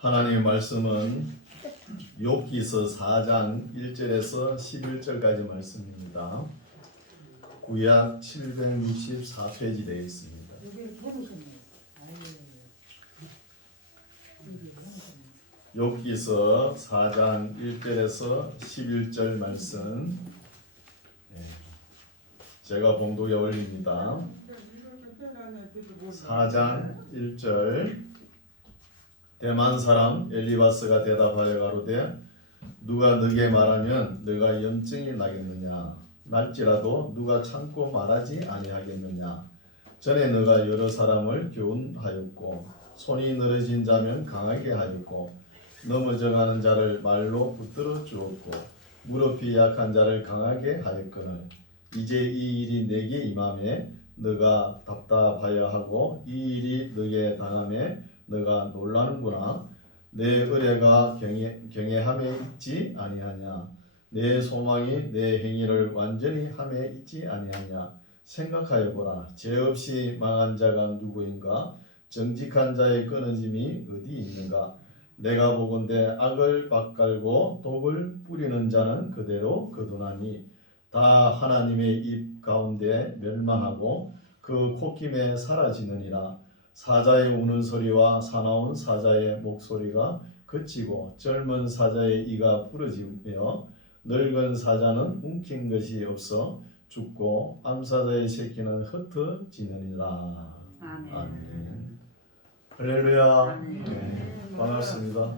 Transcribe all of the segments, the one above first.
하나님의 말씀은 욥기서 4장 1절에서 11절까지 말씀입니다. 구약 764페이지 되어 있습니다. 욥기서 4장 1절에서 11절 말씀 제가 봉독에 올립니다. 4장 1절 대만 사람 엘리바스가 대답하여 가로되 누가 너게 말하면 너가 염증이 나겠느냐 날지라도 누가 참고 말하지 아니하겠느냐 전에 너가 여러 사람을 교훈하였고 손이 늘어진 자면 강하게 하였고 넘어져가는 자를 말로 붙들어 주었고 무릎이 약한 자를 강하게 하였거늘 이제 이 일이 내게 임함에 너가 답답하여 하고 이 일이 너게 당함에 너가 놀라는구나. 내 의뢰가 경외함에 있지 아니하냐. 내 소망이 내 행위를 완전히 함에 있지 아니하냐. 생각하여 보라. 죄 없이 망한 자가 누구인가? 정직한 자의 끊어짐이 어디 있는가? 내가 보건대 악을 밭갈고 독을 뿌리는 자는 그대로 거두나니 다 하나님의 입 가운데 멸망하고 그 콧김에 사라지느니라. 사자의 우는 소리와 사나운 사자의 목소리가 그치고 젊은 사자의 이가 부러지며 늙은 사자는 움킨 것이 없어 죽고 암사자의 새끼는 흩어지느니라. 아멘. 아멘. 할렐루야. 아멘. 네, 반갑습니다.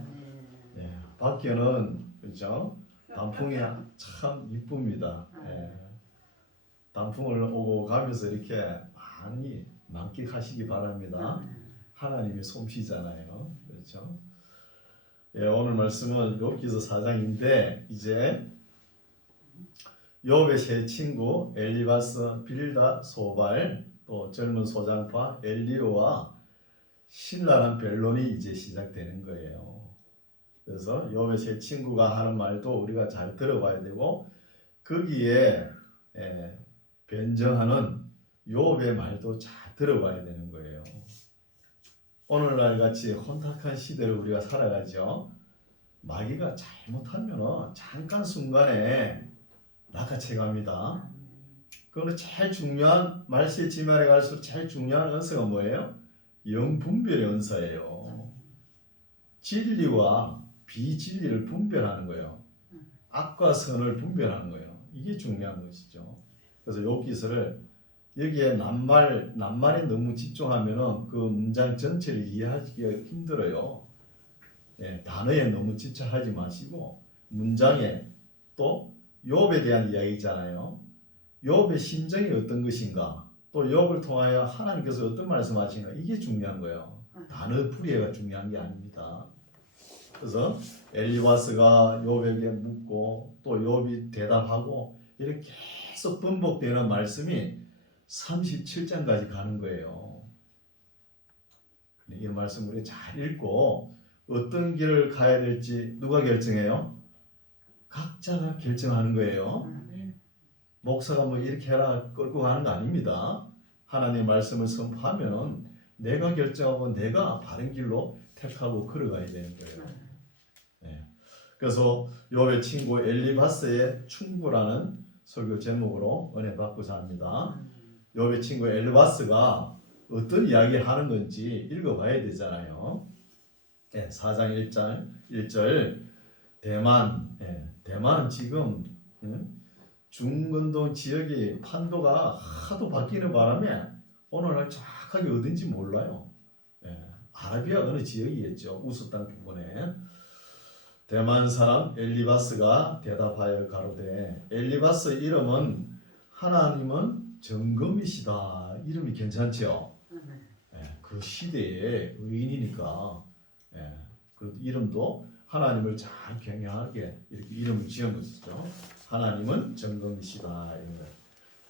네, 밖에는 그렇죠? 단풍이 참 이쁩니다. 네, 단풍을 오고 가면서 이렇게 많이 만끽하시기 바랍니다. 하나님의 솜씨잖아요. 그렇죠? 예, 오늘 말씀은 욥기서 4장인데 이제 욥의 세 친구 엘리바스, 빌다, 소발 또 젊은 소장파 엘리오와 신랄한 변론이 이제 시작되는 거예요. 그래서 욥의 세 친구가 하는 말도 우리가 잘 들어봐야 되고 거기에 변정하는 욥의 말도 잘 들어봐야 되는 거예요. 오늘날 같이 혼탁한 시대를 우리가 살아가죠. 마귀가 잘못하면 잠깐 순간에 낚아채 갑니다. 그런데 제일 중요한 말세의 지면에 갈수록 제일 중요한 은사가 뭐예요? 영분별의 은사예요. 진리와 비진리를 분별하는 거예요. 악과 선을 분별하는 거예요. 이게 중요한 것이죠. 그래서 욥기서를 여기에 낱말에 너무 집중하면은 그 문장 전체를 이해하기가 힘들어요. 예, 단어에 너무 집착하지 마시고 문장에 또 욥에 대한 이야기잖아요. 욥의 심정이 어떤 것인가, 또 욥을 통하여 하나님께서 어떤 말씀하시는가, 이게 중요한 거예요. 단어 풀이가 중요한 게 아닙니다. 그래서 엘리바스가 욥에게 묻고 또 욥이 대답하고 이렇게 계속 반복되는 말씀이 37장까지 가는 거예요. 이 말씀을 우리 잘 읽고 어떤 길을 가야 될지 누가 결정해요? 각자가 결정하는 거예요. 목사가 뭐 이렇게 해라 끌고 가는 거 아닙니다. 하나님의 말씀을 선포하면 내가 결정하고 내가 바른 길로 택하고 걸어가야 되는 거예요. 네. 그래서 욥의 친구 엘리바스의 충고라는 설교 제목으로 은혜 받고자 합니다. 욥의 친구 엘리바스가 어떤 이야기를 하는 건지 읽어봐야 되잖아요. 네, 4장 1절 대만 지금 중근동 지역이 판도가 하도 바뀌는 바람에 오늘날 정확하게 어딘지 몰라요. 아라비아 어느 지역이겠죠. 우스 땅 부분에. 대만 사람 엘리바스가 대답하여 가로되, 엘리바스 이름은 하나님은 정금이시다. 이름이 괜찮죠? 그 시대의 의인이니까 그 이름도 하나님을 잘 경외하게 이렇게 이름을 지은 것이죠. 하나님은 정금이시다.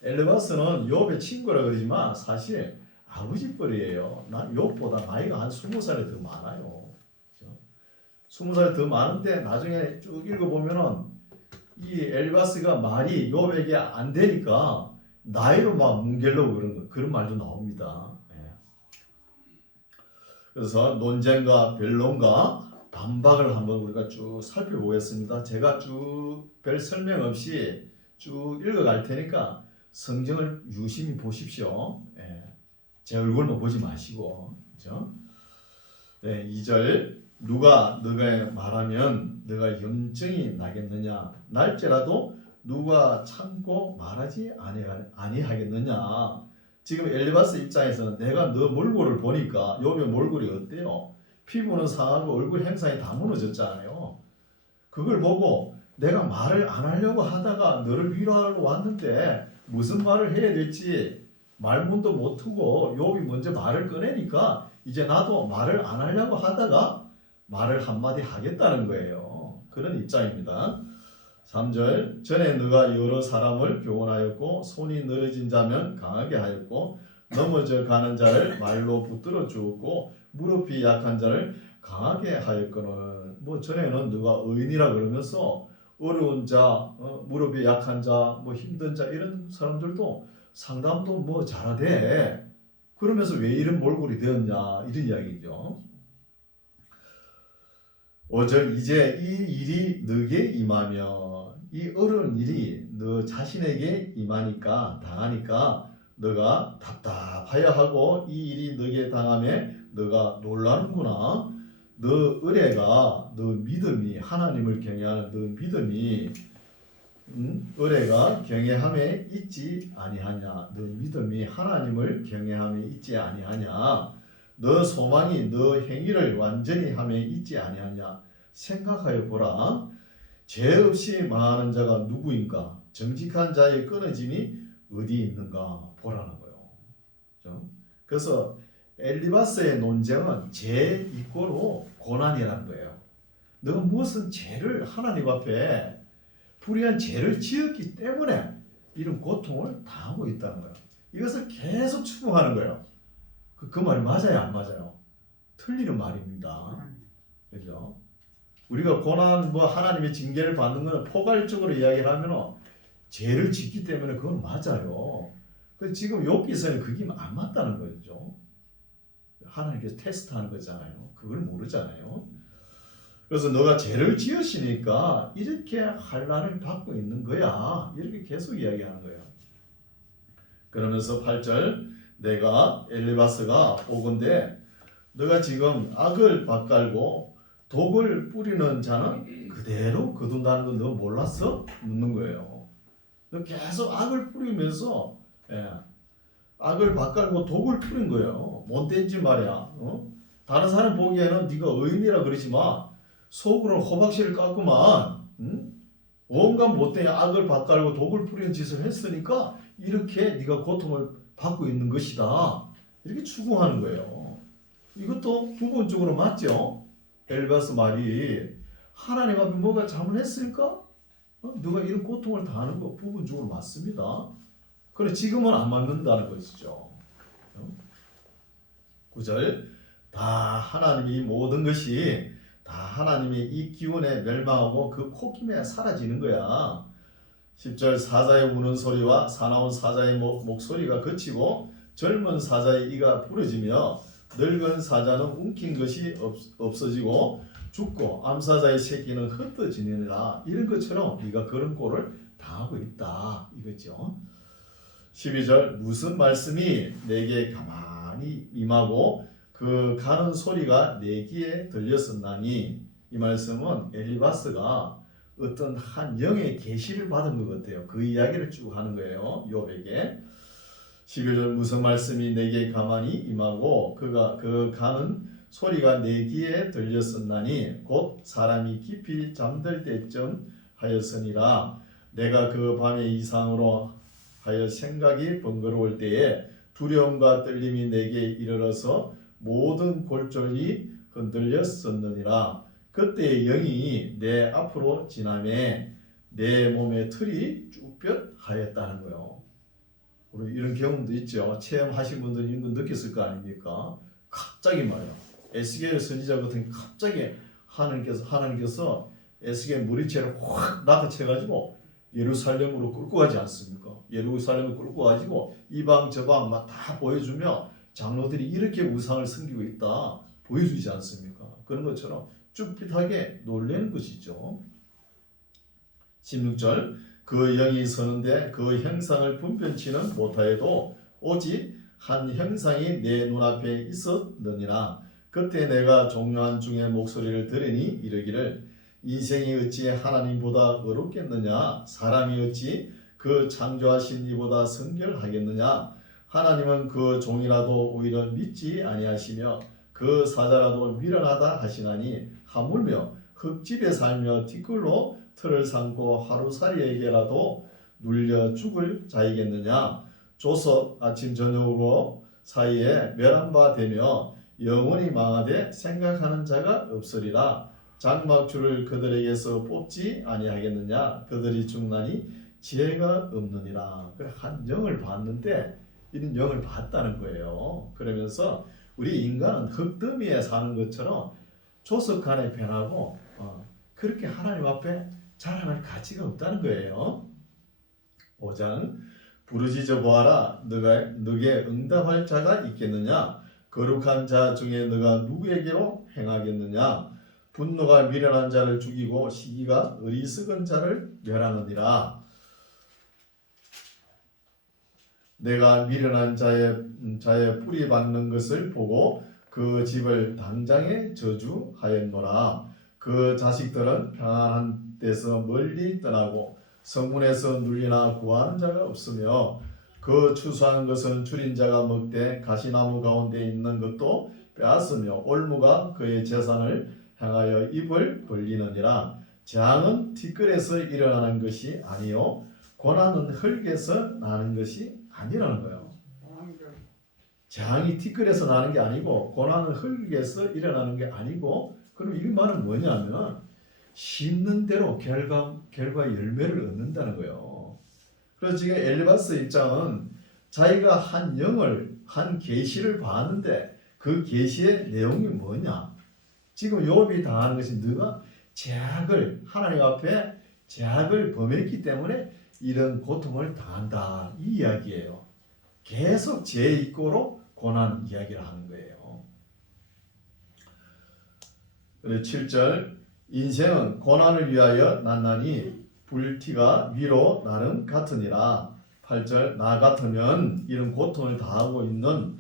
엘리바스는 욥의 친구라 그러지만 사실 아버지 뻘이에요. 난 욥보다 나이가 한 20살이 더 많아요. 20살이 더 많은데 나중에 쭉 읽어보면은 이 엘리바스가 말이 욥에게 안 되니까 나이로 막 뭉개려고 그런 말도 나옵니다. 그래서 논쟁과 변론과 강박을 한번 우리가 쭉 살펴보겠습니다. 제가 쭉 별 설명 없이 쭉 읽어갈 테니까 성경을 유심히 보십시오. 예. 제 얼굴만 보지 마시고, 그죠? 네, 2절 누가 너가 말하면 너가 염증이 나겠느냐? 날짜라도 누가 참고 말하지 아니하겠느냐? 지금 엘리바스 입장에서는 내가 너 몰골을 보니까 욥의 몰골이 어때요? 피부는 상하고 얼굴 형상이 다 무너졌잖아요. 그걸 보고 내가 말을 안 하려고 하다가 너를 위로하러 왔는데 무슨 말을 해야 될지 말문도 못 트고 욥이 먼저 말을 꺼내니까 이제 나도 말을 안 하려고 하다가 말을 한마디 하겠다는 거예요. 그런 입장입니다. 3절 전에 너가 여러 사람을 교훈하였고 손이 늘어진 자면 강하게 하였고 넘어져 가는 자를 말로 붙들어 주었고 무릎이 약한 자를 강하게 하였거늘. 뭐 전에는 너가 의인이라 그러면서 어려운 자, 무릎이 약한 자, 뭐 힘든 자 이런 사람들도 상담도 뭐 잘하대. 그러면서 왜 이런 몰골이 되었냐 이런 이야기죠. 5절 이제 이 일이 너에게 임하면 이 어려운 일이 너 자신에게 임하니까 당하니까 너가 답답하여 하고 이 일이 너에게 당함에 너가 놀라는구나. 너 의뢰가 너 믿음이 하나님을 경외하는 너 믿음이 의뢰가 경외함에 있지 아니하냐. 너 믿음이 하나님을 경외함에 있지 아니하냐. 너 소망이 너 행위를 완전히 함에 있지 아니하냐. 생각하여 보라. 죄 없이 망하는 자가 누구인가? 정직한 자의 끊어짐이 어디 있는가 보라는 거예요. 그래서 엘리바스의 논쟁은 죄 이꼬로 고난이라는 거예요. 너가 무슨 죄를 하나님 앞에 불의한 죄를 지었기 때문에 이런 고통을 당하고 있다는 거예요. 이것을 계속 추궁하는 거예요. 그 말이 맞아요, 안 맞아요? 틀리는 말입니다. 그죠? 우리가 고난, 하나님의 징계를 받는 것은 포괄적으로 이야기를 하면 죄를 짓기 때문에 그건 맞아요. 그래서 지금 욥기서는 그게 안 맞다는 거죠. 하나님께서 테스트하는 거잖아요. 그걸 모르잖아요. 그래서 너가 죄를 지으시니까 이렇게 환난을 받고 있는 거야. 이렇게 계속 이야기하는 거예요. 그러면서 8절 내가 엘리바스가 보건대 너가 지금 악을 밭갈고 독을 뿌리는 자는 그대로 거둔다는 거 너 몰랐어? 묻는 거예요. 너 계속 악을 뿌리면서 악을 밭갈고 독을 뿌린 거예요. 못된지 말이야. 다른 사람 보기에는 네가 의인이라 그러지만 속으로는 호박씨를 깎구만. 온갖 못된 악을 밭갈고 독을 뿌리는 짓을 했으니까 이렇게 네가 고통을 받고 있는 것이다. 이렇게 추궁하는 거예요. 이것도 부분적으로 맞죠? 엘리바스 말이 하나님 앞에 뭐가 잘못했을까? 너가 이런 고통을 당하는 거 부분적으로 맞습니다. 그런데 지금은 안 맞는다는 것이죠. 9절 다 하나님이 모든 것이 다 하나님의 이 기운에 멸망하고 그 폭김에 사라지는 거야. 10절 사자의 우는 소리와 사나운 사자의 목소리가 그치고 젊은 사자의 이가 부러지며 늙은 사자는 움킨 것이 없어지고 죽고 암사자의 새끼는 흩어지느니라. 이런 것처럼 네가 그런 꼴을 당하고 있다 이거죠. 12절 무슨 말씀이 내게 가만히 임하고 그 가는 소리가 내 귀에 들렸었나니. 이 말씀은 엘리바스가 어떤 한 영의 계시를 받은 것 같아요. 그 이야기를 쭉 하는 거예요. 욥에게. 11절 무슨 말씀이 내게 가만히 임하고 그가 그 가는 소리가 내 귀에 들렸었나니 곧 사람이 깊이 잠들 때쯤 하였으니라. 내가 그 밤의 이상으로 하여 생각이 번거로울 때에 두려움과 떨림이 내게 이르러서 모든 골절이 흔들렸었느니라. 그때 영이 내 앞으로 지나매 내 몸의 털이 쭈뼛하였다는 거예요. 우리 이런 경험도 있죠. 체험하신 분들은 이런 거 느꼈을 거 아닙니까? 갑자기 말이야. 에스겔 선지자 같은 갑자기 하나님께서 에스겔 머리채를 확 낚아채가지고 예루살렘으로 끌고 가지 않습니까? 예루살렘을 끌고 가지고 이방 저방 막 다 보여주며 장로들이 이렇게 우상을 섬기고 있다 보여주지 않습니까? 그런 것처럼 쭈삣하게 놀라는 것이죠. 16절 그 영이 서는데 그 형상을 분변치는 못하여도 오직 한 형상이 내 눈앞에 있었느니라. 그때 내가 종려한 중의 목소리를 들으니 이르기를 인생이 어찌 하나님보다 어렵겠느냐, 사람이 어찌 그 창조하신 이보다 성결하겠느냐. 하나님은 그 종이라도 오히려 믿지 아니하시며 그 사자라도 미련하다 하시나니 하물며 흙집에 살며 티끌로 틀을 삼고 하루살이에게라도 눌려 죽을 자이겠느냐. 조석 아침 저녁으로 사이에 멸한 되며 영원히 망하되 생각하는 자가 없으리라. 장막줄을 그들에게서 뽑지 아니하겠느냐. 그들이 죽나니 지혜가 없느니라. 한 영을 봤는데 이런 영을 봤다는 거예요. 그러면서 우리 인간은 흙더미에 사는 것처럼 조석간에 변하고 그렇게 하나님 앞에 자랑할 가치가 없다는 거예요. 5장 부르짖어 보아라. 너게 응답할 자가 있겠느냐. 거룩한 자 중에 너가 누구에게로 행하겠느냐. 분노가 미련한 자를 죽이고 시기가 어리석은 자를 멸하느니라. 내가 미련한 자의 뿌리 박는 것을 보고 그 집을 당장에 저주하였노라. 그 자식들은 평안한 데서 멀리 떠나고 성문에서 눌리나 구하는 자가 없으며 그 추수한 것은 줄인 자가 먹되 가시나무 가운데 있는 것도 빼앗으며 올무가 그의 재산을 향하여 입을 벌리느니라. 재앙은 티끌에서 일어나는 것이 아니요 고난은 흙에서 나는 것이 아니라는 거예요. 재앙이 티끌에서 나는 게 아니고 고난은 흙에서 일어나는 게 아니고, 그럼 이 말은 뭐냐면 심는 대로 결과 열매를 얻는다는 거예요. 그래서 지금 엘리바스 입장은 자기가 한 영을 한 계시를 봤는데 그 계시의 내용이 뭐냐? 지금 욥이 당하는 것이 너가 죄악을 하나님 앞에 죄악을 범했기 때문에 이런 고통을 당한다, 이 이야기예요. 계속 죄 입고로 고난 이야기를 하는 거예요. 7절 인생은 고난을 위하여 났나니 불티가 위로 나름 같으니라. 8절 나 같으면 이런 고통을 당하고 있는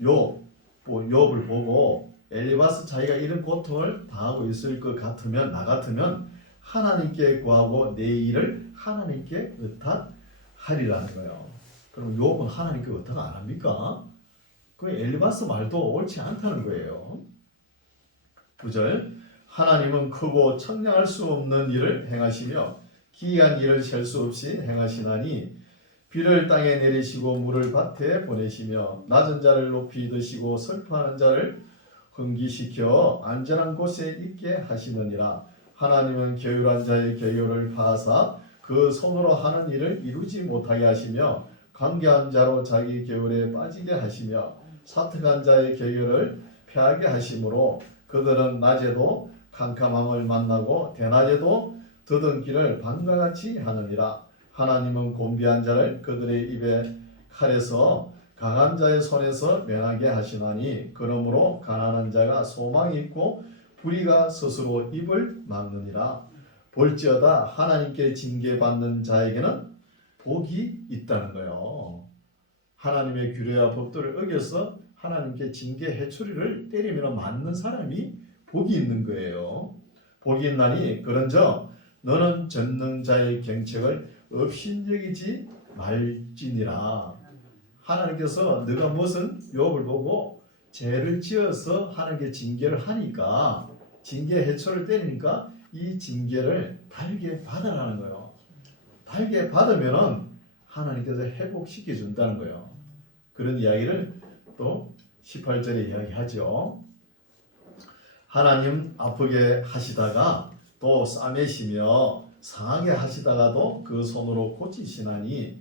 욥을 보고 엘리바스 자기가 이런 고통을 당하고 있을 것 같으면, 나 같으면 하나님께 구하고 내 일을 하나님께 의탁하리라는 거예요. 그럼 욥은 하나님께 의탁 안 합니까? 그 엘리바스 말도 옳지 않다는 거예요. 9절 하나님은 크고 청량할 수 없는 일을 행하시며 기이한 일을 셀 수 없이 행하시나니 비를 땅에 내리시고 물을 밭에 보내시며 낮은 자를 높이 드시고 슬퍼하는 자를 흥기시켜 안전한 곳에 있게 하시느니라. 하나님은 게으른 자의 계율을 파하사 그 손으로 하는 일을 이루지 못하게 하시며 관계한 자로 자기 계율에 빠지게 하시며 사특한 자의 계율을 패하게 하시므로 그들은 낮에도 캄캄함을 만나고 대낮에도 더듬기를 밤과 같이 하느니라. 하나님은 곤비한 자를 그들의 입에 칼에서 강한 자의 손에서 면하게 하시나니 그러므로 가난한 자가 소망이 있고 불의가 스스로 입을 막느니라. 볼지어다 하나님께 징계받는 자에게는 복이 있다는 거예요. 하나님의 규례와 법도를 어겨서 하나님께 징계 해초리를 때리며 맞는 사람이 복이 있는 거예요. 복이 있나니 그런저 너는 전능자의 경책을 업신여기지 말지니라. 하나님께서 너가 무슨 욥을 보고 죄를 지어서 하나님께 징계를 하니까, 징계 해초를 때리니까 이 징계를 달게 받으라는 거예요. 달게 받으면은 하나님께서 회복시켜 준다는 거예요. 그런 이야기를 또 18절에 이야기하죠. 하나님 아프게 하시다가 또 싸매시며 상하게 하시다가도 그 손으로 고치시나니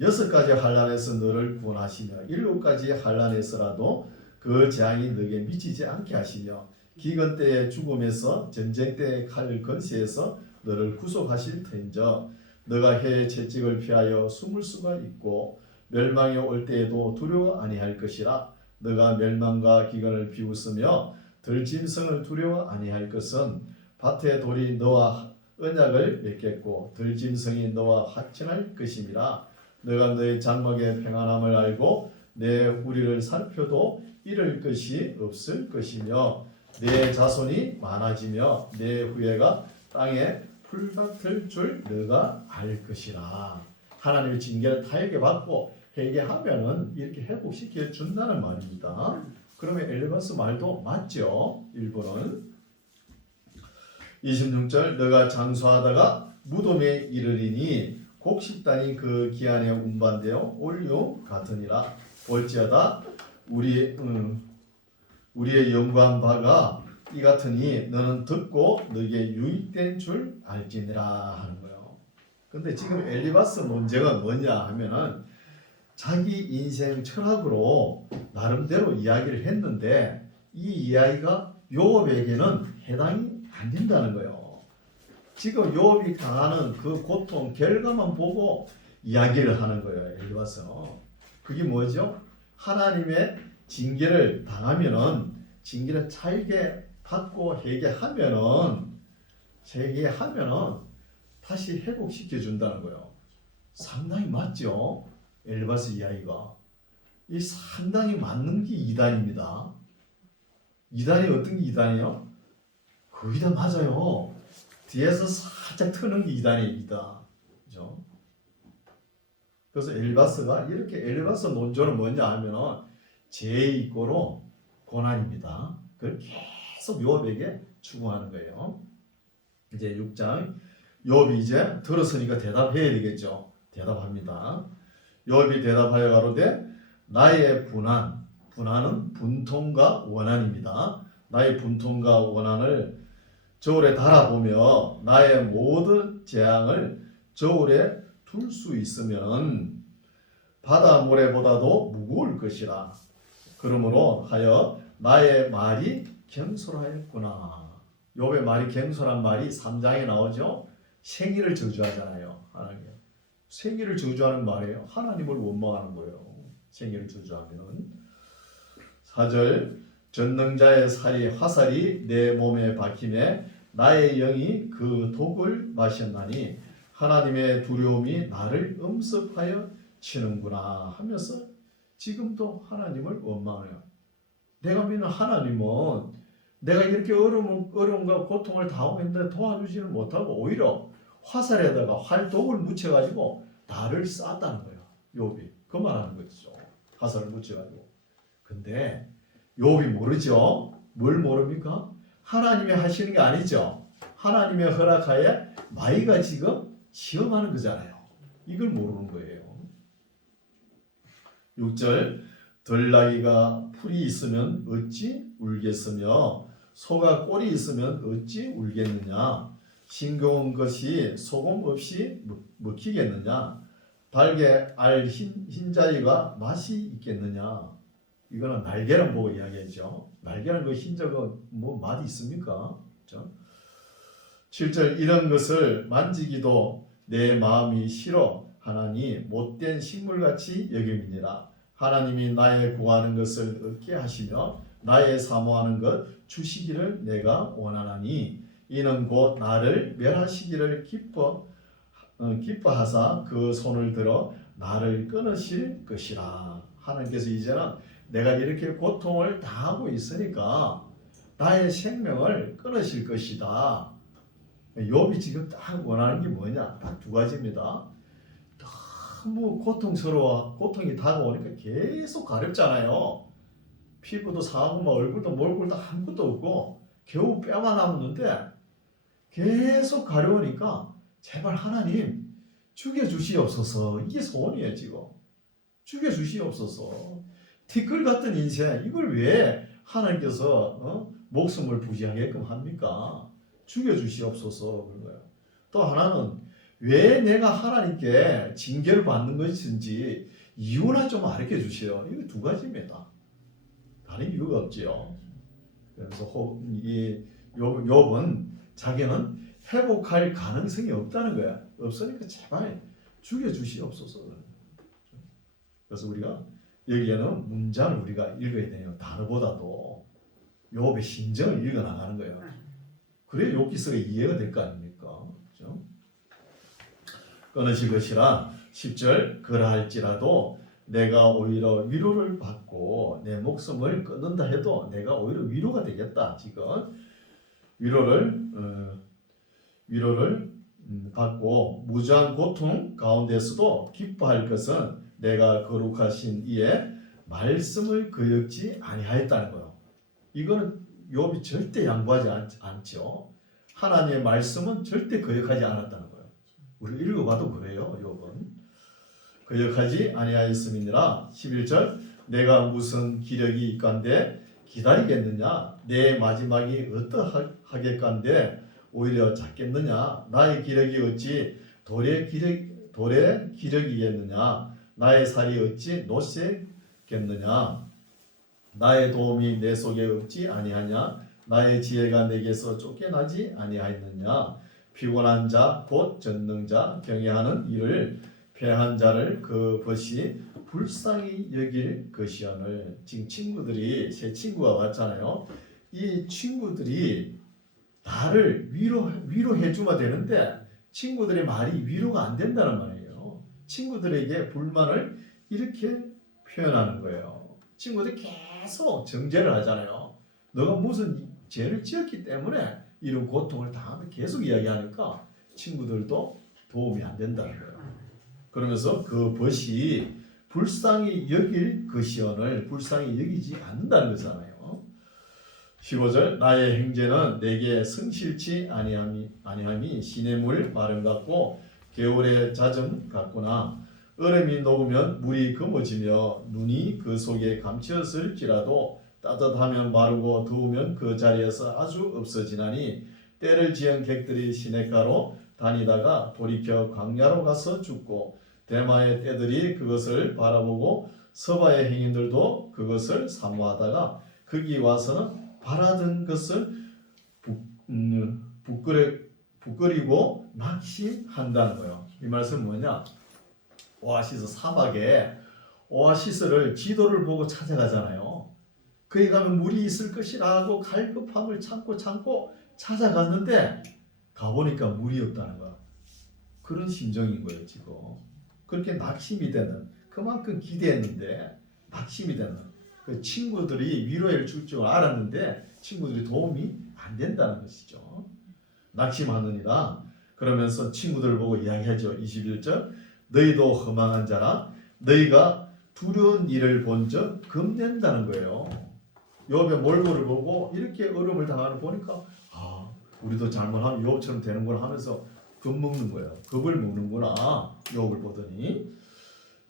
6가지 환난에서 너를 구원하시며 7가지 환난에서라도 그 재앙이 너에게 미치지 않게 하시며 기근 때의 죽음에서 전쟁 때의 칼 건세에서 너를 구속하실 터인저 너가 해의 채찍을 피하여 숨을 수가 있고 멸망이 올 때에도 두려워 아니할 것이라. 너가 멸망과 기근을 비웃으며 들짐승을 두려워 아니할 것은 밭의 돌이 너와 언약을 맺겠고 들짐승이 너와 합친할 것임이라. 너가 너의 장막의 평안함을 알고 내 우리를 살펴도 잃을 것이 없을 것이며 내 자손이 많아지며 내 후예가 땅에 풀밭을 줄 너가 알 것이라. 하나님의 징계를 달게 받고 회개하면은 이렇게 회복시켜 준다는 말입니다. 그러면 엘리바스 말도 맞죠? 일본은 26절 너가 장수하다가 무덤에 이르리니 곡식단이 그 기한에 운반되어 올류 같으니라. 볼지어다 우리의 연구한 바가 이 같으니 너는 듣고 너에게 유익된 줄 알지니라 하는 거예요. 근데 지금 엘리바스 논쟁은 뭐냐 하면은 자기 인생 철학으로 나름대로 이야기를 했는데 이 이야기가 욥에게는 해당이 안 된다는 거예요. 지금 욥이 당하는 그 고통 결과만 보고 이야기를 하는 거예요. 엘리바스는. 그게 뭐죠? 하나님의 징계를 당하면은 징계를 잘게 받고 회개하면은 다시 회복시켜 준다는 거예요. 상당히 맞죠? 엘리바스 이야기가. 이 상당히 맞는 게 이단입니다. 이단이 어떤 게 이단이요? 거의 다 맞아요. 뒤에서 살짝 트는 게 이단입니다. 그죠? 그래서 엘리바스 논조는 뭐냐 하면은 제2고로 고난입니다. 그걸 계속 욥에게 추구하는 거예요. 이제 6장 욥이 이제 들었으니까 대답해야 되겠죠. 대답합니다. 욥이 대답하여 가로되 나의 분한은 분통과 원한입니다. 나의 분통과 원한을 저울에 달아보며 나의 모든 재앙을 저울에 둘 수 있으면 바다 모래보다도 무거울 것이라. 그러므로 하여 나의 말이 경솔하였구나. 욥의 말이 경솔한 말이 3장에 나오죠. 생일을 저주하잖아요. 하나님. 생일을 저주하는 말이에요. 하나님을 원망하는 거예요. 생일을 저주하면. 4절 전능자의 화살이 내 몸에 박힘에 나의 영이 그 독을 마셨나니 하나님의 두려움이 나를 엄습하여 치는구나 하면서 지금도 하나님을 원망해요. 내가 믿는 하나님은 내가 이렇게 어려움과 고통을 당하고 있는데 도와주지는 못하고 오히려 화살에다가 활독을 묻혀가지고 나를 쐈다는 거예요. 욥이 그 말하는 거죠. 화살을 묻혀가지고. 근데 욥이 모르죠. 뭘 모릅니까? 하나님이 하시는 게 아니죠. 하나님의 허락하에 마이가 지금 시험하는 거잖아요. 이걸 모르는 거예요. 6절 들나귀가 풀이 있으면 어찌 울겠으며 소가 꼴이 있으면 어찌 울겠느냐. 싱거운 것이 소금 없이 먹히겠느냐. 달게 알 흰자위가 맛이 있겠느냐. 이거는 날개를 보고 이야기하죠. 날개는 그 흰자가 뭐 맛이 있습니까? 그렇죠? 7절 이런 것을 만지기도 내 마음이 싫어 하나니 못된 식물같이 여김이니라. 하나님이 나의 구하는 것을 얻게 하시며 나의 사모하는 것 주시기를 내가 원하나니 이는 곧 나를 멸하시기를 기뻐하사 그 손을 들어 나를 끊으실 것이라. 하나님께서 이제는 내가 이렇게 고통을 당하고 있으니까 나의 생명을 끊으실 것이다. 욥이 지금 딱 원하는 게 뭐냐? 딱 두 가지입니다. 너무 고통이 다가오니까 계속 가렵잖아요. 피부도 상하고 막 얼굴도 몰골도 아무것도 없고 겨우 뼈만 남았는데 계속 가려우니까 제발 하나님 죽여주시옵소서. 이게 소원이에요. 지금 죽여주시옵소서. 티끌 같은 인생 이걸 왜 하나님께서 목숨을 부지하게끔 합니까? 죽여주시옵소서 그런 거예요. 또 하나는 왜 내가 하나님께 징계를 받는 것인지 이유나 좀 알려 주세요. 이거 두 가지입니다. 다른 이유가 없지요. 그래서 욥은 자기는 회복할 가능성이 없다는 거야. 없으니까 제발 죽여주시옵소서. 그래서 우리가 여기에는 문장을 우리가 읽어야 돼요. 단어보다도. 욥의 심정을 읽어 나가는 거예요. 그래 욥기서가 이해가 될 거 아닙니까? 그렇죠? 끊으실 것이라 10절 그러할지라도 내가 오히려 위로를 받고 내 목숨을 끊는다 해도 내가 오히려 위로가 되겠다. 지금 위로를 받고 무저한 고통 가운데서도 기뻐할 것은 내가 거룩하신 이의 말씀을 거역지 아니하였다는 거예요. 이거는 욥이 절대 양보하지 않죠. 하나님의 말씀은 절대 거역하지 않았다는 거예요. 우리 읽어봐도 그래요. 욥은 거역하지 아니하였음이니라. 11절 내가 무슨 기력이 있간데 기다리겠느냐 내 마지막이 어떠하겠간데 오히려 작겠느냐 나의 기력이 어찌 돌의 기력이겠느냐 나의 살이 어찌 노쇠겠느냐 나의 도움이 내 속에 없지 아니하냐 나의 지혜가 내게서 쫓겨나지 아니하였느냐 피곤한 자 곧 전능자 경외하는 이를 패한 자를 그 벗이 불쌍히 여길 것이오늘. 지금 친구들이 제 친구가 왔잖아요. 이 친구들이 나를 위로해 주면 되는데 친구들의 말이 위로가 안 된다는 말이에요. 친구들에게 불만을 이렇게 표현하는 거예요. 친구들이 계속 정죄를 하잖아요. 너가 무슨 죄를 지었기 때문에 이런 고통을 당하는데 계속 이야기하니까 친구들도 도움이 안 된다는 거예요. 그러면서 그 벗이 불쌍히 여길 것이언을 불쌍히 여기지 않는다는 거잖아요. 15절 나의 행제는 내게 성실치 아니함이 시냇물 마름 같고 겨울의 잦음 같구나. 얼음이 녹으면 물이 검어지며 눈이 그 속에 감추었을지라도 따뜻하면 마르고 더우면 그 자리에서 아주 없어지나니 때를 지은 객들이 시냇가로 다니다가 돌이켜 광야로 가서 죽고 대마의 떼들이 그것을 바라보고 서바의 행인들도 그것을 사모하다가 거기 와서는 바라던 것을 부끄리고 낙심한다는 거예요. 이 말씀은 뭐냐? 오아시스 사막에 오아시스를 지도를 보고 찾아가잖아요. 거기 가면 물이 있을 것이라고 갈급함을 참고 찾아갔는데 가보니까 물이 없다는 거야. 그런 심정인 거예요 지금. 그렇게 낙심이 되는, 그만큼 기대했는데 낙심이 되는, 그 친구들이 위로해 줄 줄 알았는데 친구들이 도움이 안 된다는 것이죠. 낙심하느니라. 그러면서 친구들 보고 이야기하죠. 21절 너희도 허망한 자라 너희가 두려운 일을 본 적 겁낸다는 거예요. 욥의 몰골을 보고 이렇게 어려움을 당하는 보니까 우리도 잘못하면 욥처럼 되는구나 하면서 겁먹는 거예요. 겁을 먹는구나. 욥을 보더니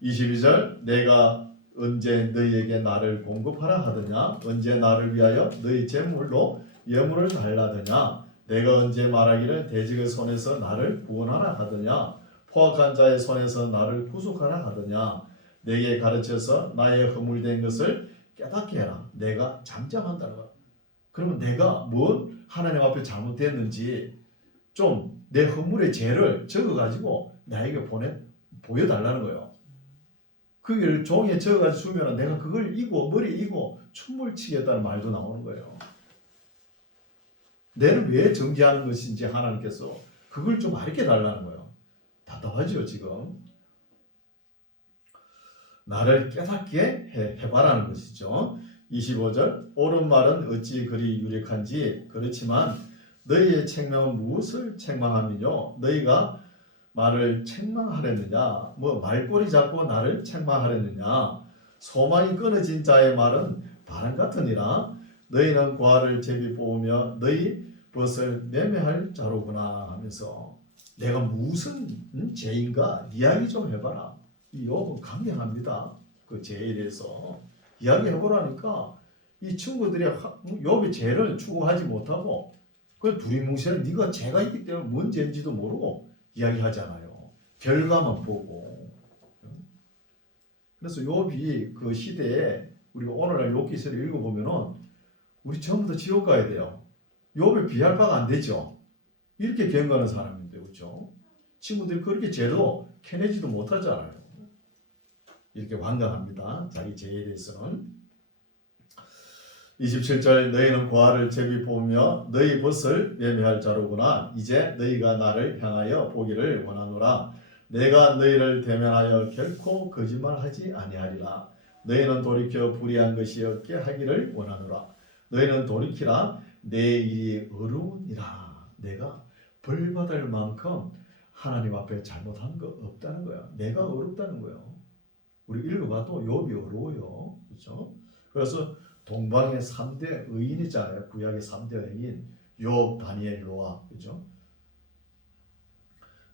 22절 내가 언제 너희에게 나를 공급하라 하더냐 언제 나를 위하여 너희 재물로 예물을 달라더냐 내가 언제 말하기를 대적의 손에서 나를 구원하라 하더냐 포악한 자의 손에서 나를 구속하라 하더냐 내게 가르쳐서 나의 허물된 것을 깨닫게 해라. 내가 잠잠한다는 거야. 그러면 내가 뭔 하나님 앞에 잘못됐는지 좀 내 허물의 죄를 적어가지고 나에게 보여달라는 거예요. 그걸 종이에 적어가지고 주면 내가 그걸 머리에 이고 춤을 추겠다는 말도 나오는 거예요. 내를 왜 정죄하는 것인지 하나님께서 그걸 좀 가르쳐 달라는 거예요. 답답하죠 지금. 나를 깨닫게 해봐라는 것이죠. 25절 옳은 말은 어찌 그리 유력한지 그렇지만 너희의 책망은 무엇을 책망함이뇨? 너희가 말을 책망하려느냐? 말꼬리 잡고 나를 책망하려느냐? 소망이 끊어진 자의 말은 바람 같으니라. 너희는 고아를 제비 뽑으며 너희 벗을 매매할 자로구나 하면서 내가 무슨 죄인가 이야기 좀 해봐라. 이 욥은 강경합니다. 그 죄에 대해서 이야기해보라니까 이 친구들이 욥의 죄를 추구하지 못하고 그 두리뭉실한 네가 죄가 있기 때문에 뭔 죄인지도 모르고 이야기하잖아요. 결과만 보고. 그래서 욥이 그 시대에 우리가 오늘날 욥기서를 읽어보면은 우리 전부 다 지옥 가야 돼요. 욥에 비할 바가 안 되죠. 이렇게 경건한 사람인데 그렇죠? 친구들이 그렇게 죄도 캐내지도 못하잖아요. 이렇게 완강합니다. 자기 죄에 대해서는. 27절 너희는 고아를 제비 보며 너희 벗을 매매할 자로구나. 이제 너희가 나를 향하여 보기를 원하노라. 내가 너희를 대면하여 결코 거짓말하지 아니하리라. 너희는 돌이켜 불의한 것이 없게 하기를 원하노라. 너희는 돌이키라. 내 일이 어려우니라. 내가 벌 받을 만큼 하나님 앞에 잘못한 거 없다는 거야. 내가 어렵다는 거예요. 우리 읽어봐도 욥이 어려워요. 그렇죠? 그래서 동방의 3대 의인이잖아요. 구약의 3대 의인. 욥, 다니엘, 노아. 그렇죠?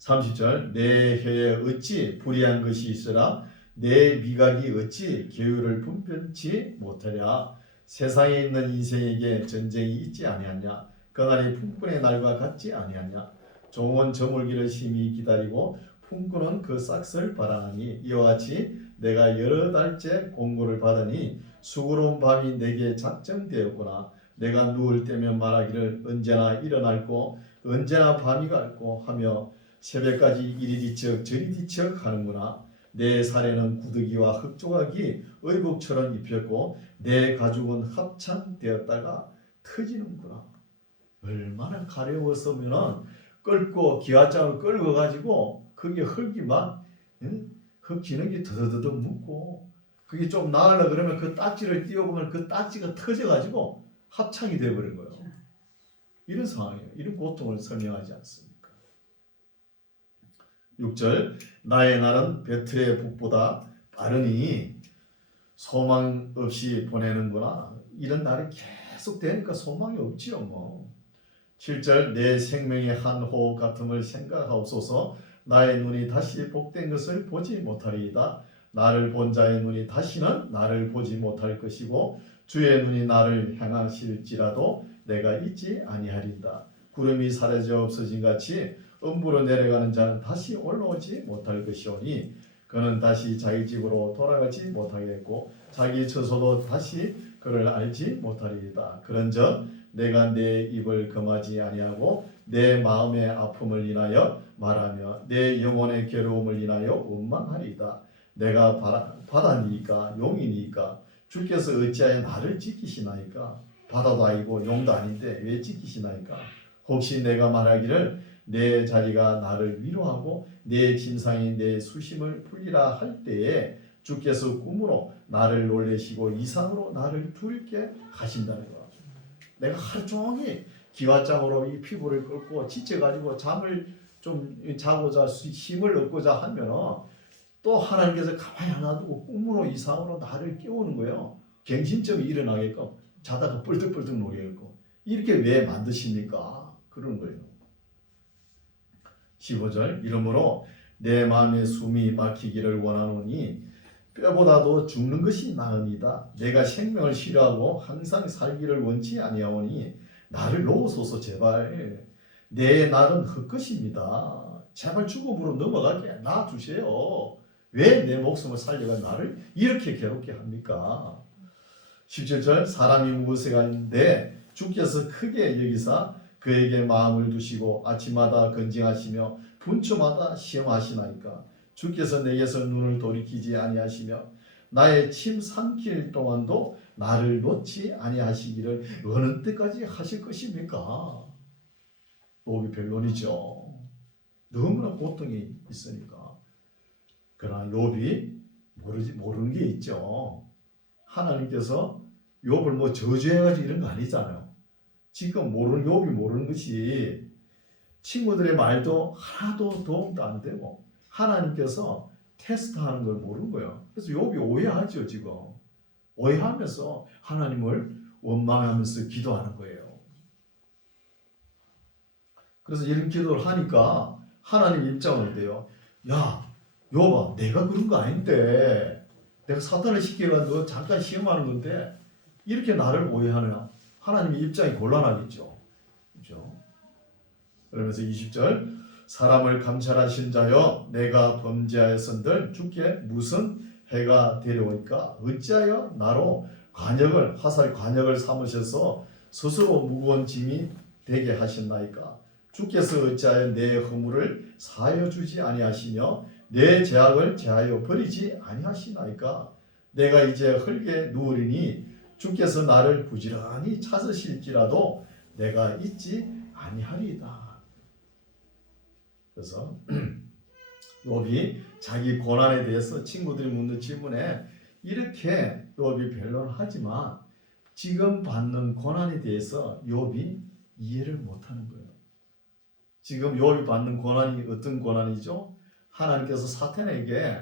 30절 내 혀에 어찌 불의한 것이 있으라. 내 미각이 어찌 계율을 분별치 못하랴. 세상에 있는 인생에게 전쟁이 있지 아니하냐. 그날이 품꾼의 날과 같지 아니하냐. 종은 저물기를 심히 기다리고 품꾼은 그 싹을 바라나니 이와 같이 내가 여러 달째 공고를 받으니 수고로운 밤이 내게 작정되었구나. 내가 누울 때면 말하기를 언제나 일어날고 언제나 밤이 갈고 하며 새벽까지 이리 뒤척 저리 뒤척 하는구나. 내 살에는 구더기와 흙조각이 의복처럼 입혔고 내 가죽은 합창되었다가 터지는구나. 얼마나 가려웠으면은 끌고 기와장을 끌고 가지고 그게 흙이 막 흙 지는 게 더더더 묻고 그게 좀 나으려 그러면 그 딱지를 띄워보면 그 딱지가 터져가지고 합창이 되어버린 거예요. 이런 상황이에요. 이런 고통을 설명하지 않습니까? 6절 나의 날은 배틀의 북보다 빠르니 소망 없이 보내는구나. 이런 날이 계속 되니까 소망이 없지요. 뭐. 7절 내 생명의 한 호흡 같음을 생각하옵소서. 나의 눈이 다시 복된 것을 보지 못하리이다. 나를 본 자의 눈이 다시는 나를 보지 못할 것이고 주의 눈이 나를 향하실지라도 내가 잊지 아니하리이다. 구름이 사라져 없어진 같이 음부로 내려가는 자는 다시 올라오지 못할 것이오니 그는 다시 자기 집으로 돌아가지 못하겠고 자기 처소도 다시 그를 알지 못하리이다. 그런즉 내가 내 입을 금하지 아니하고 내 마음의 아픔을 인하여 말하며 내 영혼의 괴로움을 인하여 원망하리이다. 내가 바다니까 용이니까 주께서 어찌하여 나를 지키시나이까. 바다도 아니고 용도 아닌데 왜 지키시나이까. 혹시 내가 말하기를 내 자리가 나를 위로하고 내 짐상이 내 수심을 풀리라 할 때에 주께서 꿈으로 나를 놀래시고 이상으로 나를 두렵게 하신다는 것. 내가 하루 종일 기와장으로 이 피부를 끓고 지쳐가지고 잠을 좀 자고자 힘을 얻고자 하면 또 하나님께서 가만히 안 놔두고 꿈으로 이상으로 나를 깨우는 거예요. 갱신점이 일어나게끔 자다가 뻘떡뻘떡 놀게끔. 이렇게 왜 만드십니까? 그런 거예요. 15절 이러므로 내 마음의 숨이 막히기를 원하노니 뼈보다도 죽는 것이 나으니다. 내가 생명을 싫어하고 항상 살기를 원치 아니하오니 나를 놓으소서 제발. 내 날은 헛것입니다. 제발 죽음으로 넘어가게 놔주세요. 왜 내 목숨을 살려가 나를 이렇게 괴롭게 합니까? 17절 사람이 무엇에 가는데 주께서 크게 여기사 그에게 마음을 두시고 아침마다 건징하시며 분초마다 시험하시나이까. 주께서 내게서 눈을 돌이키지 아니하시며 나의 침 삼킬 동안도 나를 놓지 아니하시기를 어느 때까지 하실 것입니까? 욥이 변론이죠. 너무나 고통이 있으니까. 그러나 욥이 모르는 게 있죠. 하나님께서 욥을 뭐 저주해가지고 이런 거 아니잖아요. 지금 욥이 모르는 것이 친구들의 말도 하나도 도움도 안 되고 하나님께서 테스트하는 걸 모르는 거예요. 그래서 욥이 오해하죠. 지금 오해하면서 하나님을 원망하면서 기도하는 거예요. 그래서 이런 기도를 하니까 하나님 입장은 어때요? 야 욥아 내가 그런 거 아닌데 내가 사탄을 시켜가지고 너 잠깐 시험하는 건데 이렇게 나를 오해하느냐. 하나님의 입장이 곤란하겠죠. 그렇죠? 그러면서 20절 사람을 감찰하신 자여 내가 범죄하였은들 주께 무슨 해가 되려오니까 어찌하여 나로 화살 관역을 삼으셔서 스스로 무거운 짐이 되게 하셨나이까. 주께서 어찌하여 내 허물을 사하여 주지 아니하시며 내 죄악을 제하여 버리지 아니하시나이까. 내가 이제 흙에 누우리니 주께서 나를 부지런히 찾으실지라도 내가 잊지 아니하리이다. 그래서 욥이 자기 고난에 대해서 친구들이 묻는 질문에 이렇게 욥이 변론을 하지만 지금 받는 고난에 대해서 욥이 이해를 못하는 거예요. 지금 욥이 받는 고난이 어떤 고난이죠? 하나님께서 사탄에게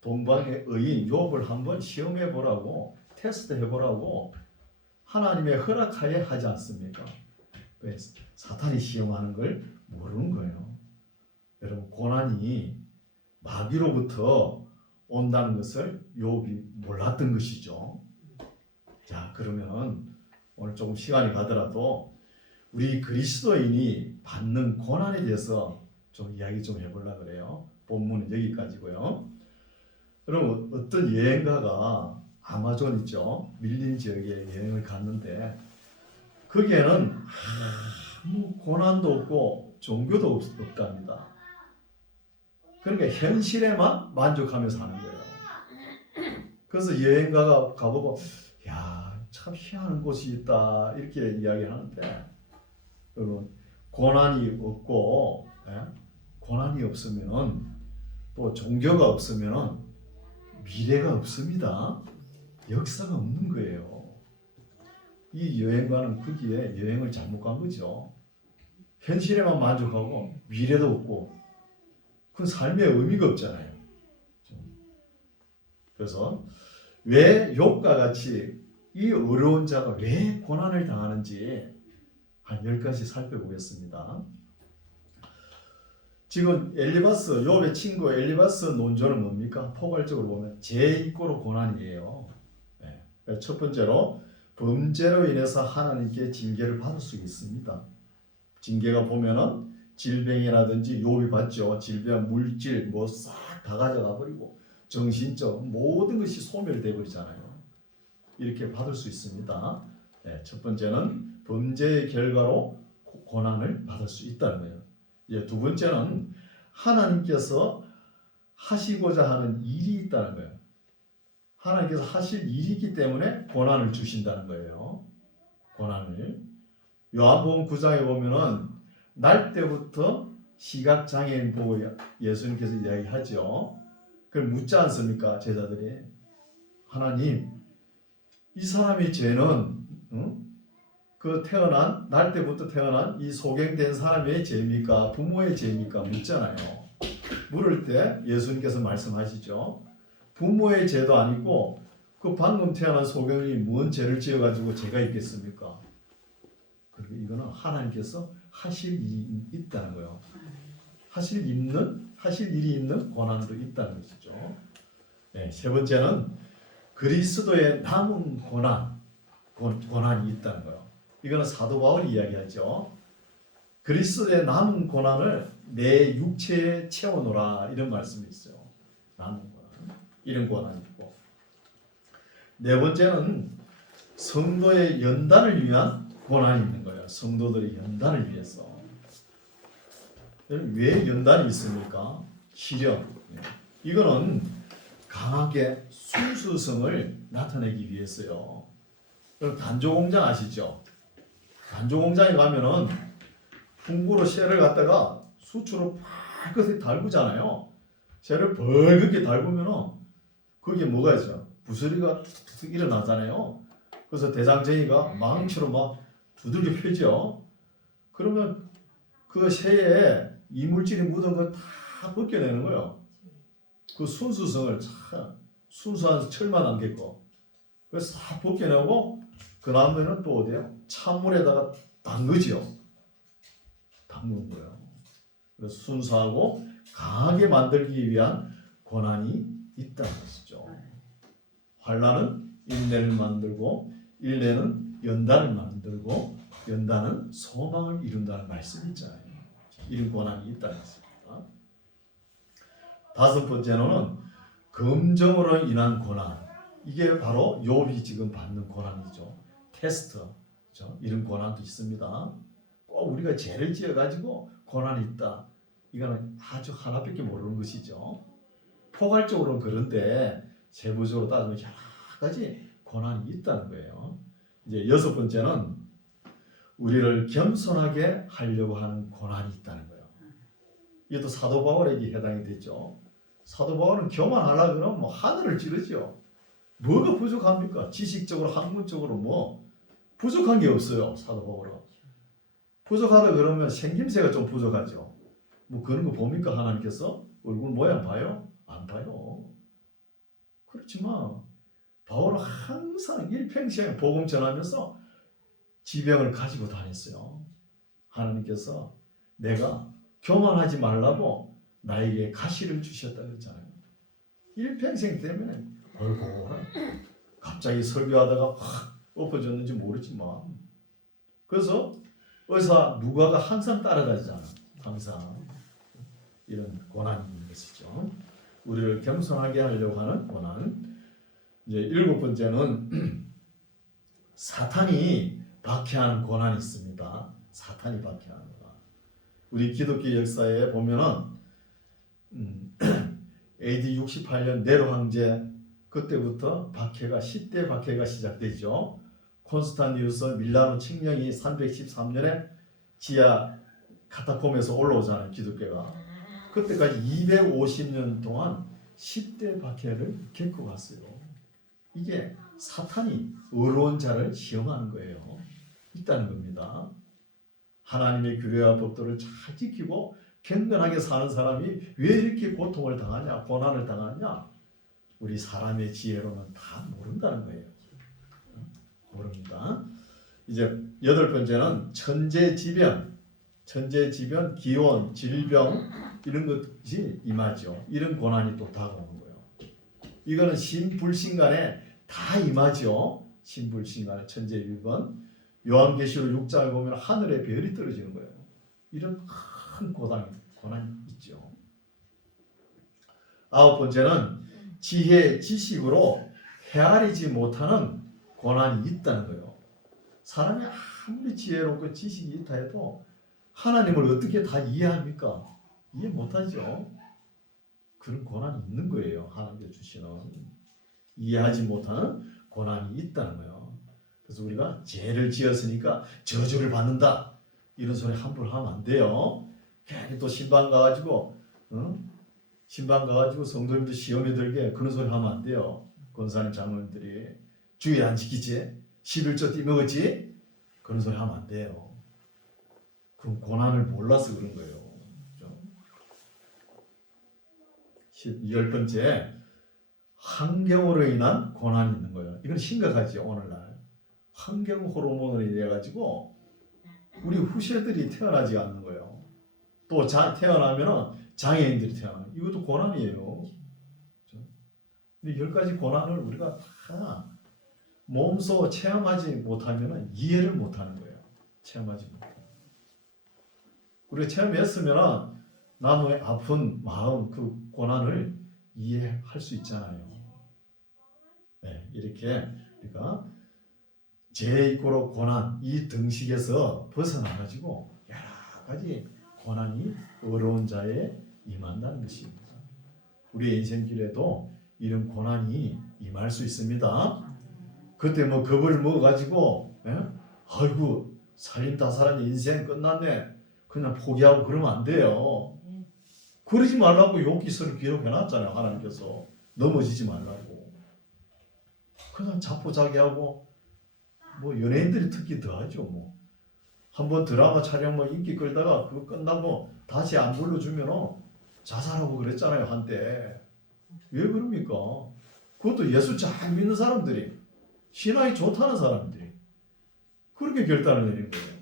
동방의 의인 욥을 한번 시험해 보라고 테스트해 보라고 하나님의 허락하에 하지 않습니까? 왜 사탄이 시험하는 걸 모르는 거예요. 여러분 고난이 마귀로부터 온다는 것을 욥이 몰랐던 것이죠. 자, 그러면 오늘 조금 시간이 가더라도 우리 그리스도인이 받는 고난에 대해서 좀 이야기 좀 해보려고 그래요. 본문은 여기까지고요. 그럼 어떤 여행가가 아마존 있죠. 밀림 지역에 여행을 갔는데 거기에는 아무 고난도 없고 종교도 없답니다. 그러니까 현실에만 만족하며 사는 거예요. 그래서 여행가가 가보고 야, 참 희한한 곳이 있다 이렇게 이야기하는데 여러분 고난이 없고 고난이 없으면 또 종교가 없으면 미래가 없습니다. 역사가 없는 거예요. 이 여행가는 거기에 여행을 잘못 간 거죠. 현실에만 만족하고 미래도 없고 그 삶의 의미가 없잖아요. 그래서 왜 욥과 같이 이 어려운 자가 왜 고난을 당하는지 한 10가지 살펴보겠습니다. 지금 엘리바스, 욥의 친구 엘리바스 논조는 뭡니까? 포괄적으로 보면 제2고로 고난이에요. 네. 첫 번째로 범죄로 인해서 하나님께 징계를 받을 수 있습니다. 징계가 보면은 질병이라든지 욥이 봤죠. 질병, 물질 뭐 싹 다 가져가 버리고 정신적 모든 것이 소멸돼 버리잖아요. 이렇게 받을 수 있습니다. 네. 첫 번째는 범죄의 결과로 고난을 받을 수 있다는 거예요. 이제 두 번째는 하나님께서 하시고자 하는 일이 있다는 거예요. 하나님께서 하실 일이 있기 때문에 고난을 주신다는 거예요. 고난을. 요한복음 9장에 보면은 날 때부터 시각장애인 보고 예수님께서 이야기하죠. 그걸 묻지 않습니까? 제자들이. 하나님, 이 사람의 죄는 그 태어난 날 때부터 태어난 이 소경된 사람의 죄입니까? 부모의 죄입니까? 묻잖아요. 물을 때 예수님께서 말씀하시죠. 부모의 죄도 아니고 그 방금 태어난 소경이 뭔 죄를 지어가지고 죄가 있겠습니까? 그리고 이거는 하나님께서 하실 일이 있다는 거예요. 하실 일이 있는 고난도 있다는 것이죠. 네, 세 번째는 그리스도의 남은 고난이 있다는 거예요. 이거는 사도 바울이 이야기하죠. 그리스도의 남은 고난을 내 육체에 채워놓으라 이런 말씀이 있어요. 남은 고난, 이런 고난이 있고. 네 번째는 성도의 연단을 위한 고난이 있는 거예요. 성도들의 연단을 위해서. 왜 연단이 있습니까? 시련. 이거는 강하게 순수성을 나타내기 위해서요. 단조공장 아시죠? 단조공장에 가면은 풍구로 쇠를 갖다가 수초로 팍 달구잖아요. 쇠를 벌겋게 달구면은 거기에 뭐가 있어요? 부스리가 툭툭 일어나잖아요. 그래서 대장쟁이가 망치로 막 두들겨 패죠. 그러면 그 쇠에 이물질이 묻은 거 다 벗겨내는 거예요. 그 순수성을 참 순수한 철만 남겠고. 그래서 다 벗겨내고 그 다음에는 또 어디에요? 찬물에다가 담그지요. 담그는 거예요. 그래서 순수하고 강하게 만들기 위한 고난이 있다는 것이죠. 환난은 인내를 만들고 인내는 연단을 만들고 연단은 소망을 이룬다는 말씀이 있잖아요. 이런 고난이 있다는 것입니다. 다섯 번째로는 검정으로 인한 고난. 이게 바로 욥이 지금 받는 고난이죠. 테스트. 그렇죠? 이런 고난도 있습니다. 꼭 우리가 죄를 지어가지고 고난이 있다. 이거는 아주 하나밖에 모르는 것이죠. 포괄적으로는 그런데 세부적으로 따지면 여러 가지 고난이 있다는 거예요. 이제 여섯 번째는 우리를 겸손하게 하려고 하는 고난이 있다는 거예요. 이것도 사도 바울에게 해당이 됐죠. 사도 바울은 교만하려고 그러면 뭐 하늘을 찌르죠. 뭐가 부족합니까? 지식적으로 학문적으로 뭐 부족한 게 없어요. 사도 바울은. 부족하다 그러면 생김새가 좀 부족하죠. 뭐 그런 거 봅니까? 하나님께서 얼굴 모양 봐요? 안 봐요. 그렇지만 바울은 항상 일평생 복음 전하면서 지병을 가지고 다녔어요. 하나님께서 내가 교만하지 말라고 나에게 가시를 주셨다 그랬잖아요. 일평생 때문에 어이구 갑자기 설교하다가 확 엎어졌는지 모르지만 그래서 의사 누가가 항상 따라다니잖아. 항상 이런 고난이 있는 것이죠. 우리를 겸손하게 하려고 하는 고난. 이제 일곱 번째는 사탄이 박해하는 고난이 있습니다. 사탄이 박해하는 고난. 우리 기독교 역사에 보면은 AD 68년 네로 황제 그때부터 박해가 10대 박해가 시작되죠. 콘스탄티누스 밀라노 칙령이 313년에 지하 카타콤에서 올라오잖아요. 기독교가. 그때까지 250년 동안 10대 박해를 겪어왔어요. 이게 사탄이 어려운 자를 시험하는 거예요. 있다는 겁니다. 하나님의 규례와 법도를 잘 지키고 경건하게 사는 사람이 왜 이렇게 고통을 당하냐, 고난을 당하냐? 우리 사람의 지혜로는 다 모른다는 거예요. 모릅니다. 이제 여덟 번째는 천재지변, 기원, 질병 이런 것이 임하죠. 이런 고난이 또 다가오는 거예요. 이거는 신불신간에 다 임하죠. 신불신간에 천재지변. 요한계시록 6장을 보면 하늘에 별이 떨어지는 거예요. 이런 큰 고난이 있죠. 아홉 번째는 지혜, 지식으로 헤아리지 못하는 고난이 있다는 거예요. 사람이 아무리 지혜롭고 지식이 있다 해도 하나님을 어떻게 다 이해합니까? 이해 못하죠. 그런 고난이 있는 거예요. 하나님께 주시는 이해하지 못하는 고난이 있다는 거예요. 그래서 우리가 죄를 지었으니까 저주를 받는다 이런 소리 함부로 하면 안 돼요. 괜히 또 신방 가가지고 성도님들 시험에 들게 그런 소리 하면 안 돼요. 권사님 장로님들이 주일 안 지키지? 11조 띠먹었지? 그런 소리 하면 안 돼요. 그 고난을 몰라서 그런 거예요. 열 번째, 환경으로 인한 고난이 있는 거예요. 이건 심각하죠. 오늘날 환경 호르몬으로 인해 가지고 우리 후세들이 태어나지 않는 거예요. 또 태어나면 장애인들이 태어나요. 이것도 고난이에요. 근데 10가지 고난을 우리가 다 몸소 체험하지 못하면 이해를 못하는 거예요. 체험하지 못하면. 우리가 체험했으면 남의 아픈 마음, 그 고난을 이해할 수 있잖아요. 네, 이렇게 우리가 죄 있고 고난 이 등식에서 벗어나가지고 여러 가지 고난이 어려운 자에 임한다는 것입니다. 우리의 인생길에도 이런 고난이 임할 수 있습니다. 그때 뭐 겁을 먹어가지고 아이고 살림다살한 인생 끝났네 그냥 포기하고 그러면 안 돼요. 그러지 말라고 욥기서를 기록해놨잖아요. 하나님께서 넘어지지 말라고. 그냥 자포자기하고 뭐 연예인들이 특히 더하죠. 뭐 한번 드라마 촬영 뭐 인기 끌다가 그거 끝나고 다시 안 불러주면 자살하고 그랬잖아요. 한때. 왜 그럽니까? 그것도 예수 잘 믿는 사람들이 신앙이 좋다는 사람들이 그렇게 결단을 내린 거예요.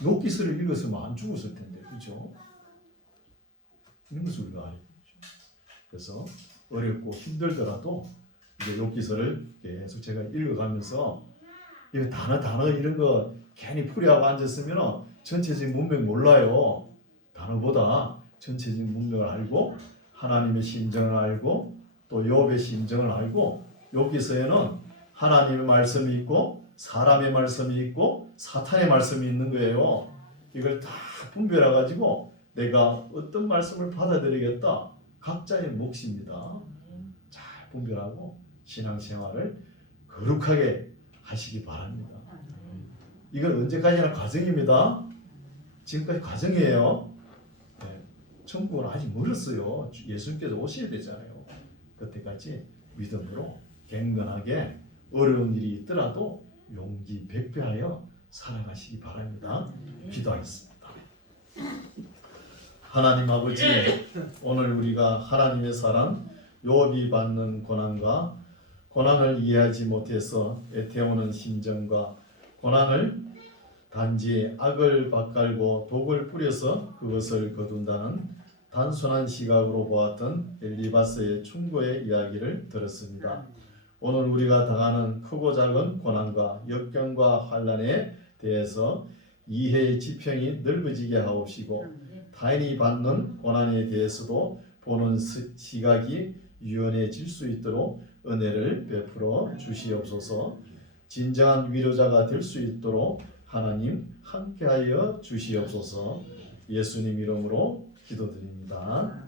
욥기서를 읽었으면 안 죽었을 텐데, 그렇죠? 이런 것을 우리가 알죠. 그래서 어렵고 힘들더라도 이제 욥기서를 계속 제가 읽어가면서 이거 단어 이런 거 괜히 풀이하고 앉았으면 전체적인 문맥 몰라요. 단어보다 전체적인 문맥을 알고 하나님의 심정을 알고 또 욥의 심정을 알고 욥기서에는 하나님의 말씀이 있고 사람의 말씀이 있고 사탄의 말씀이 있는 거예요. 이걸 다 분별해 가지고 내가 어떤 말씀을 받아들이겠다. 각자의 몫입니다. 잘 분별하고 신앙생활을 거룩하게 하시기 바랍니다. 이건 언제까지나 과정입니다. 지금까지 과정이에요. 네. 천국은 아직 멀었어요. 예수님께서 오셔야 되잖아요. 그때까지 믿음으로 경건하게 어려운 일이 있더라도 용기 백배하여 살아가시기 바랍니다. 기도하겠습니다. 하나님 아버지, 오늘 우리가 하나님의 사랑, 욥이 받는 고난을 이해하지 못해서 애태우는 심정과 고난을 단지 악을 밭갈고 독을 뿌려서 그것을 거둔다는 단순한 시각으로 보았던 엘리바스의 충고의 이야기를 들었습니다. 오늘 우리가 당하는 크고 작은 고난과 역경과 환난에 대해서 이해의 지평이 넓어지게 하옵시고 타인이 받는 고난에 대해서도 보는 시각이 유연해질 수 있도록 은혜를 베풀어 주시옵소서. 진정한 위로자가 될 수 있도록 하나님 함께하여 주시옵소서. 예수님 이름으로 기도드립니다.